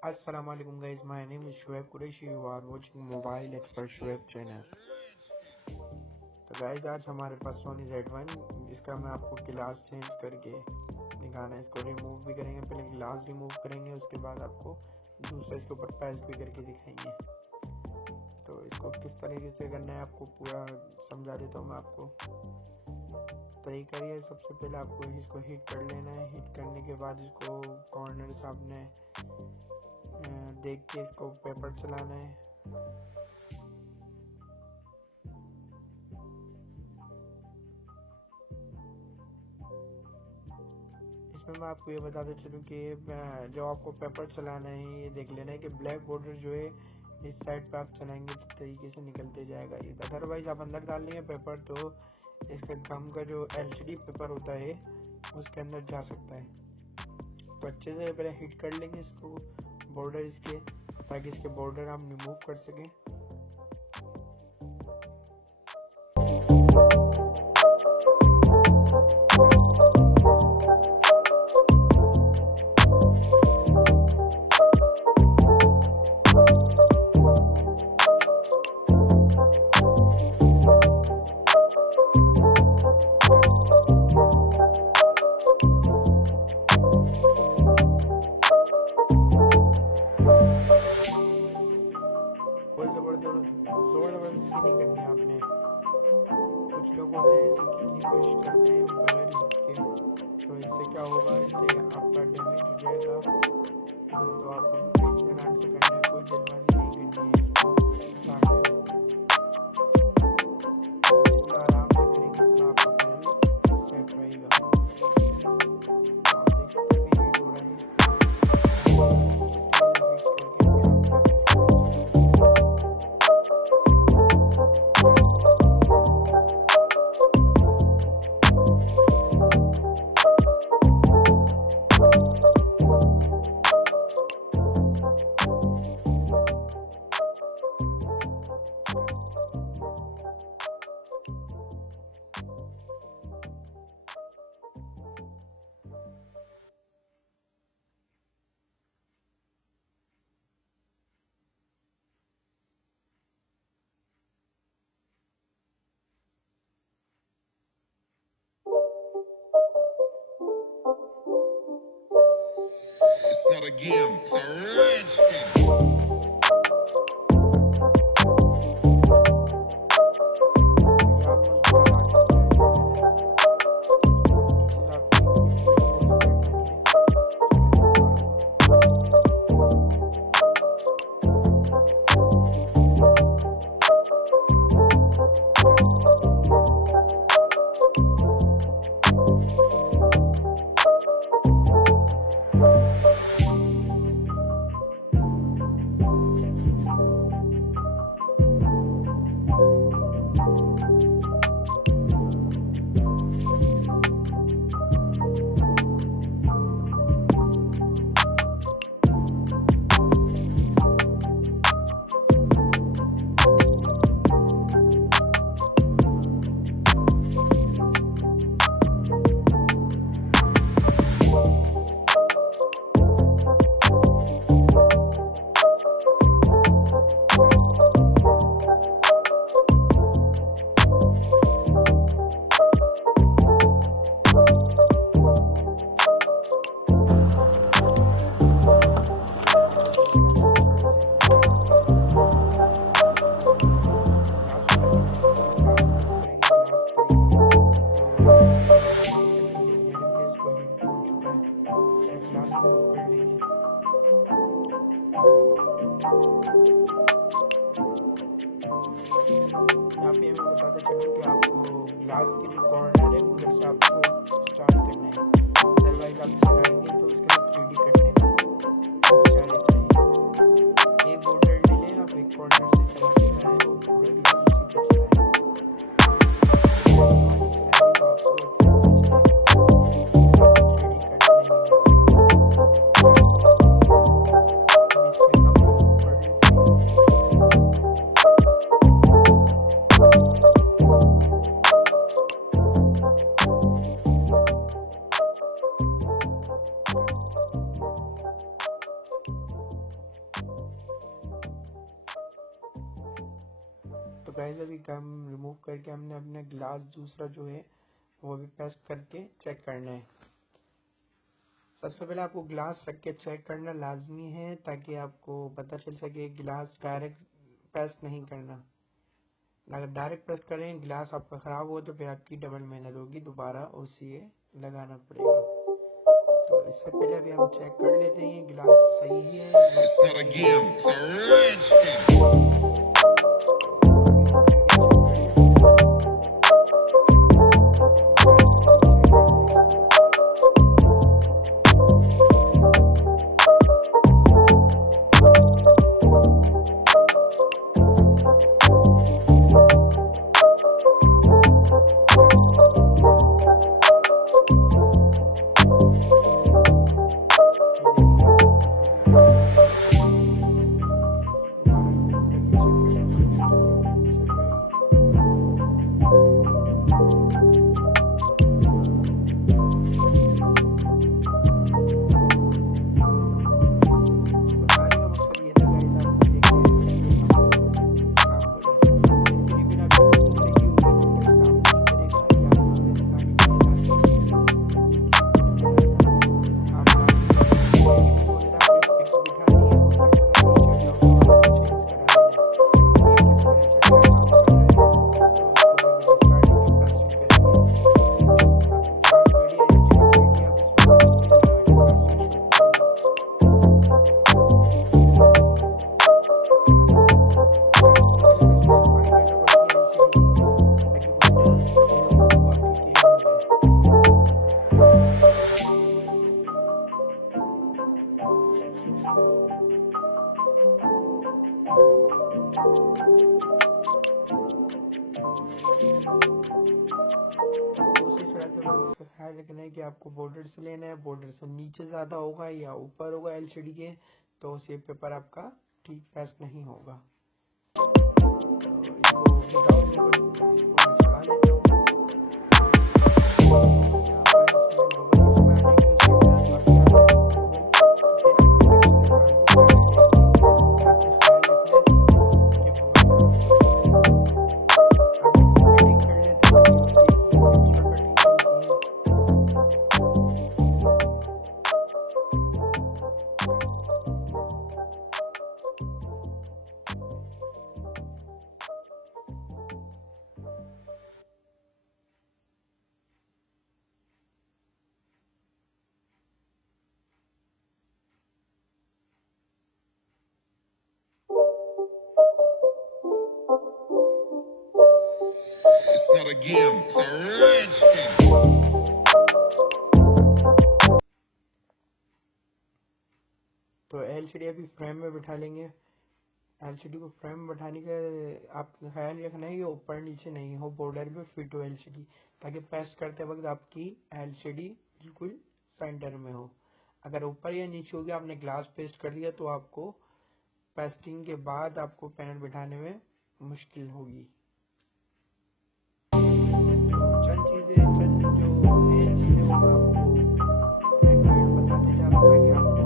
Assalamualaikum guys, my name is Shoaib Qureshi. You are watching Mobile Expert Shoaib channel. तो guys आज हमारे पास Soni Z1, इसका मैं आपको ग्लास चेंज करके दिखाना है। इसको रिमूव भी करेंगे, पहले ग्लास रिमूव करेंगे, उसके बाद आपको दूसरा इसके ऊपर पैच भी करके दिखाएंगे। तो इसको किस तरीके से करना है आपको पूरा समझा देता हूँ मैं आपको। तरीका ये है, सबसे पहले आपको इसको हीट कर लेना है। हीट करने के बाद इसको कॉर्नर से आपने देख के इसको पेपर चलाना है। इसमें मैं आपको ये बताते चलूँ कि जो आपको पेपर चलाना है, ये देख लेना है कि ब्लैक बॉर्डर जो है इस साइड पे आप चलाएंगे तो तरीके से निकलते जाएगा। अदरवाइज आप अंदर डाल लेंगे पेपर तो इसका गम का जो LCD पेपर होता है उसके अंदर जा सकता है। तो अच्छे से पहले हीट कर लेंगे इसको बॉर्डर इसके, ताकि इसके बॉर्डर हम रिमूव कर सकें। कोई जबरदस्ती नहीं करनी है आपने। कुछ लोग होते हैं ऐसे की कोशिश करते हैं बगैर हीट के, तो इससे क्या होगा, इससे आपका डैमेज हो जाएगा। तो आपको इत्मीनान से करना है, कोई जल्दबाजी नहीं करनी है। इसको जितना आराम से करेंगे उतना आपका पैनल सेफ रहेगा। आप देख सकते हैं कि हीट हो रहा है, It's not a game, it's a rich thing. अभी हम रिमूव करके हमने अपना ग्लास दूसरा जो है वो भी पेस्ट करके चेक करना है। सबसे पहले आपको ग्लास रख के चेक करना लाजमी है ताकि आपको पता चल सके ग्लास डायरेक्ट पेस्ट नहीं करना। अगर डायरेक्ट पेस्ट करें ग्लास आपका ख़राब हो तो फिर आपकी डबल मेहनत होगी, दोबारा उसी लगाना पड़ेगा। तो इससे पहले अभी हम चेक कर लेते हैं ग्लास सही है। It's not a game, it's a rich thing. ख्याल रखना है कि आपको बॉर्डर से लेना है, बॉर्डर से नीचे ज़्यादा होगा या ऊपर होगा एलसीडी के तो उसे पेपर आपका ठीक पेस्ट नहीं होगा। तो इसको इसको चला लेता हूँ। It's not a game, it's a rich thing. तो एलसीडी अभी फ्रेम में बिठा लेंगे। एलसीडी को फ्रेम में बैठाने का आपका ख्याल रखना है कि ऊपर नीचे नहीं हो, बॉर्डर पे फिट हो एलसीडी, ताकि पेस्ट करते वक्त आपकी एलसीडी बिल्कुल सेंटर में हो। अगर ऊपर या नीचे हो गया, आपने ग्लास पेस्ट कर दिया तो आपको पेस्टिंग के बाद आपको पैनल बिठाने में मुश्किल होगी। चंद जो है चीज़ें वो मैं आपको एक मिनट बताते जा रहा था कि आपको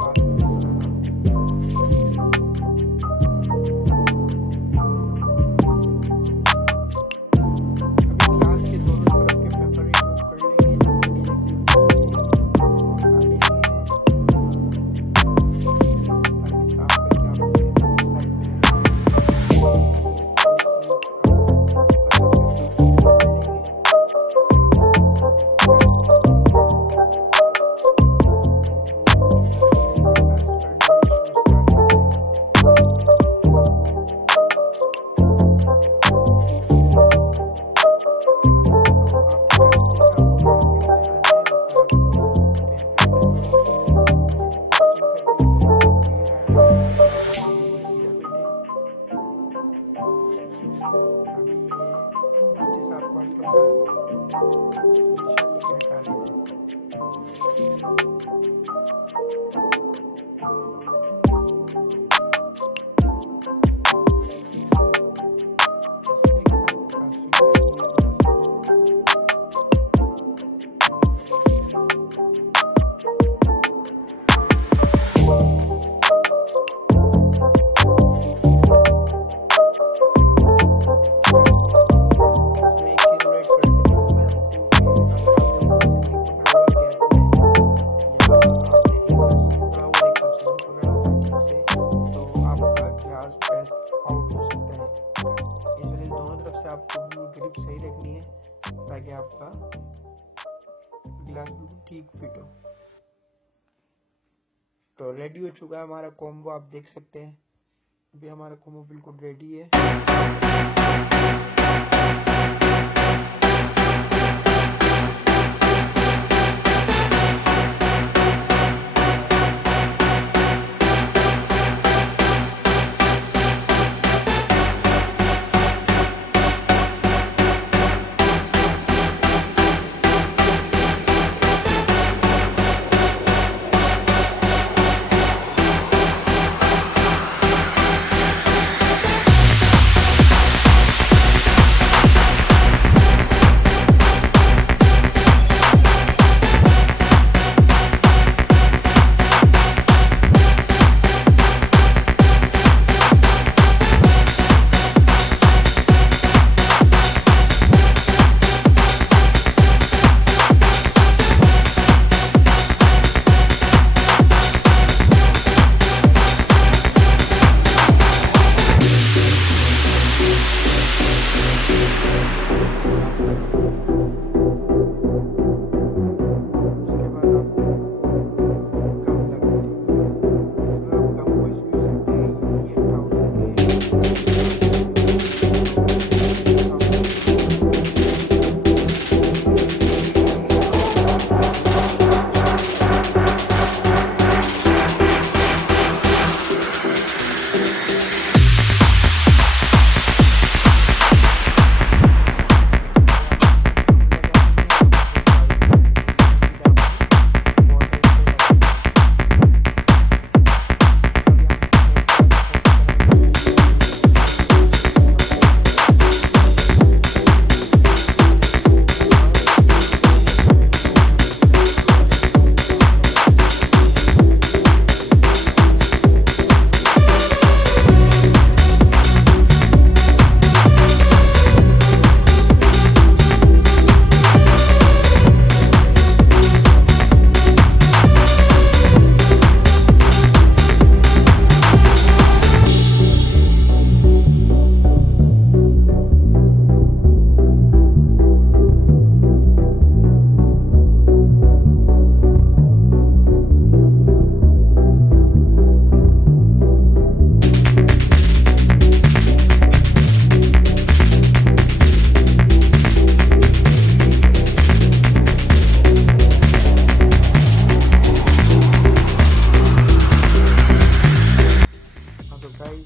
बात आपका ग्लास बिल्कुल ठीक फिट हो। तो रेडी हो चुका है हमारा कॉम्बो, आप देख सकते हैं अभी हमारा कॉम्बो बिल्कुल रेडी है।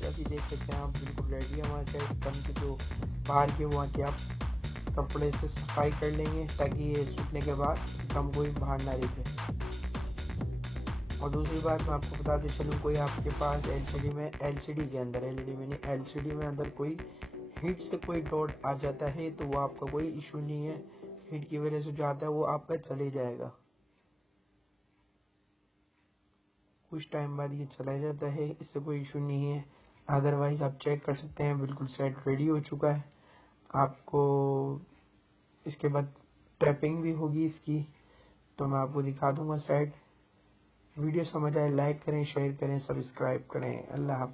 अभी देख सकते हैं आप बिल्कुल रेडी है हमारे साइड कम के जो बाहर के वहाँ के आप कपड़े से सफाई कर लेंगे ताकि ये सूखने के बाद कम कोई बाहर ना दिखे। और दूसरी बात मैं आपको बताते चलूँ, कोई आपके पास एलसीडी में अंदर कोई हीट से कोई डॉट आ जाता है तो वो आपका कोई इशू नहीं है, हीट की वजह से जो आता है वो आपका चले जाएगा, कुछ टाइम बाद ये चला जाता है, इससे कोई इशू नहीं है। अदरवाइज आप चेक कर सकते हैं बिल्कुल सेट रेडी हो चुका है। आपको इसके बाद टैपिंग भी होगी इसकी, तो मैं आपको दिखा दूंगा सेट। वीडियो समझ आए लाइक करें, शेयर करें, सब्सक्राइब करें। अल्लाह हाफ़िज़।